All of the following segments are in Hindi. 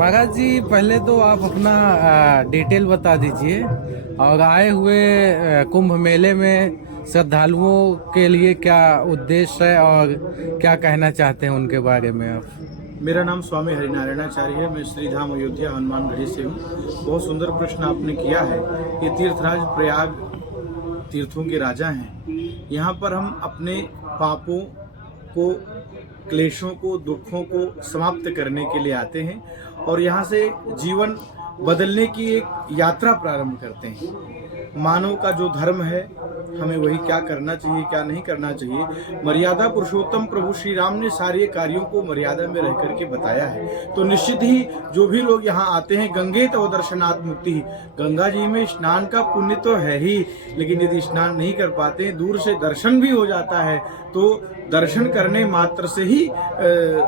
महाराज जी, पहले तो आप अपना डिटेल बता दीजिए और आए हुए कुंभ मेले में श्रद्धालुओं के लिए क्या उद्देश्य है और क्या कहना चाहते हैं उनके बारे में आप। मेरा नाम स्वामी हरिनारायणाचार्य है। मैं श्रीधाम अयोध्या हनुमानगढ़ी से हूँ। बहुत सुंदर प्रश्न आपने किया है। ये तीर्थराज प्रयाग तीर्थों के राजा हैं। यहाँ पर हम अपने पापों को, क्लेशों को, दुखों को समाप्त करने के लिए आते हैं और यहाँ से जीवन बदलने की एक यात्रा प्रारंभ करते हैं। मानव का जो धर्म है, हमें वही क्या करना चाहिए, क्या नहीं करना चाहिए, मर्यादा पुरुषोत्तम प्रभु श्री राम ने सारे कार्यों को मर्यादा में रह करके बताया है। तो निश्चित ही जो भी लोग यहाँ आते हैं, गंगे तव दर्शनात् मुक्ति, गंगा जी में स्नान का पुण्य तो है ही, लेकिन यदि स्नान नहीं कर पाते, दूर से दर्शन भी हो जाता है, तो दर्शन करने मात्र से ही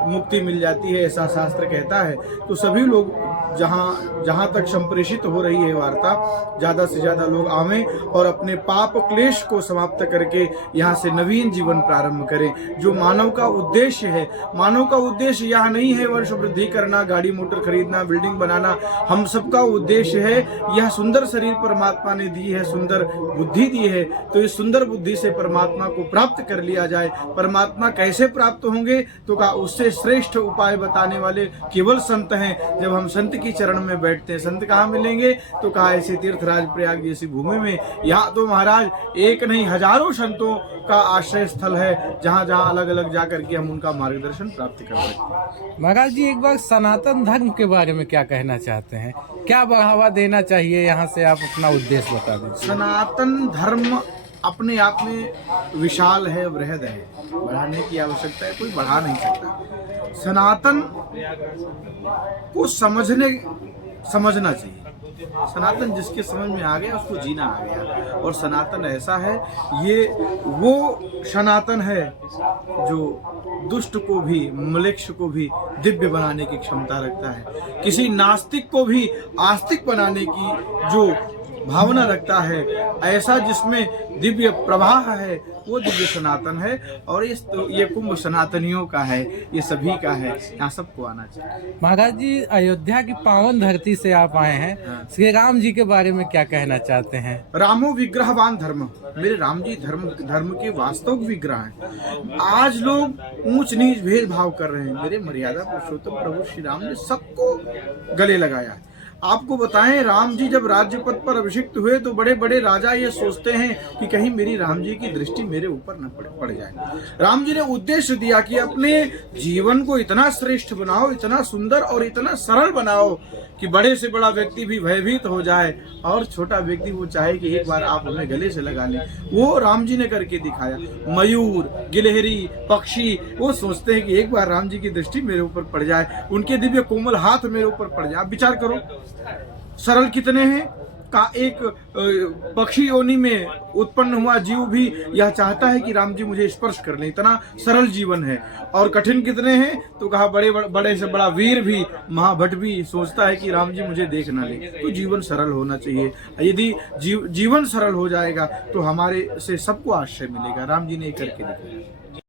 मुक्ति मिल जाती है, ऐसा शास्त्र कहता है। तो सभी लोग जहाँ तक संप्रेषित हो रही है वार्ता, ज़्यादा से ज़्यादा लोग आवें और अपने पाप क्लेश को समाप्त करके यहाँ से नवीन जीवन प्रारंभ करें। जो मानव का उद्देश्य है, मानव का उद्देश्य यह नहीं है वंश वृद्धि करना, गाड़ी मोटर खरीदना, बिल्डिंग बनाना। हम सबका उद्देश्य है, यह सुंदर शरीर परमात्मा ने दी है, सुंदर बुद्धि दी है, तो इस सुंदर बुद्धि से परमात्मा को प्राप्त कर लिया जाए। परमात्मा कैसे प्राप्त होंगे, तो कहा उससे श्रेष्ठ उपाय बताने वाले केवल संत हैं। जब हम संत की चरण में बैठते हैं, संत कहाँ मिलेंगे, तो कहा ऐसे तीर्थराज प्रयाग जैसी भूमि में। यहाँ तो महाराज एक नहीं हजारों संतों का आश्रय स्थल है, जहाँ जहाँ अलग अलग जाकर के हम उनका मार्गदर्शन प्राप्त कर सकते हैं। महाराज जी, एक बार सनातन धर्म के बारे में क्या कहना चाहते हैं, क्या बढ़ावा देना चाहिए, यहाँ से आप अपना उद्देश्य बता दीजिए। सनातन धर्म अपने आप में विशाल है, वृहद है, बढ़ाने की आवश्यकता है, कोई बढ़ा नहीं सकता। सनातन को समझना चाहिए। सनातन जिसके समझ में आ गया उसको जीना आ गया। और सनातन ऐसा है, ये वो सनातन है जो दुष्ट को भी, म्लेच्छ को भी दिव्य बनाने की क्षमता रखता है, किसी नास्तिक को भी आस्तिक बनाने की जो भावना रखता है, ऐसा जिसमें दिव्य प्रवाह है, वो दिव्य सनातन है। और ये कुंभ सनातनियों का है, ये सभी का है, यहाँ सबको आना चाहिए। महाराज जी, अयोध्या की पावन धरती से आप आए हैं, श्री राम जी के बारे में क्या कहना चाहते हैं। रामो विग्रहवान धर्म, मेरे राम जी धर्म के वास्तविक विग्रह हैं। आज लोग ऊंच नीच भेदभाव कर रहे हैं, मेरे मर्यादा पुरुषोत्तम प्रभु श्री राम ने सबको गले लगाया। आपको बताएं, राम जी जब राज्य पद पर अभिषिक्त हुए तो बड़े बड़े राजा ये सोचते हैं कि कहीं मेरी राम जी की दृष्टि मेरे ऊपर न पड़ जाए। राम जी ने उद्देश्य दिया कि अपने जीवन को इतना श्रेष्ठ बनाओ, इतना सुंदर और इतना सरल बनाओ कि बड़े से बड़ा व्यक्ति भी भयभीत हो जाए और छोटा व्यक्ति वो चाहे कि एक बार आप हमें गले से लगा लें। वो राम जी ने करके दिखाया। मयूर, गिलहरी, पक्षी वो सोचते हैं कि एक बार राम जी की दृष्टि मेरे ऊपर पड़ जाए, उनके दिव्य कोमल हाथ मेरे ऊपर पड़ जाए। आप विचार करो, सरल कितने हैं का एक पक्षी योनि में उत्पन्न हुआ जीव भी यह चाहता है कि राम जी मुझे स्पर्श कर लें, इतना सरल जीवन है। और कठिन कितने हैं, तो कहा बड़े से बड़ा वीर भी, महाभट भी सोचता है कि राम जी मुझे देख ना ले। तो जीवन सरल होना चाहिए। यदि जीवन सरल हो जाएगा तो हमारे से सबको आश्रय मिलेगा। राम जी ने करके दिखाया।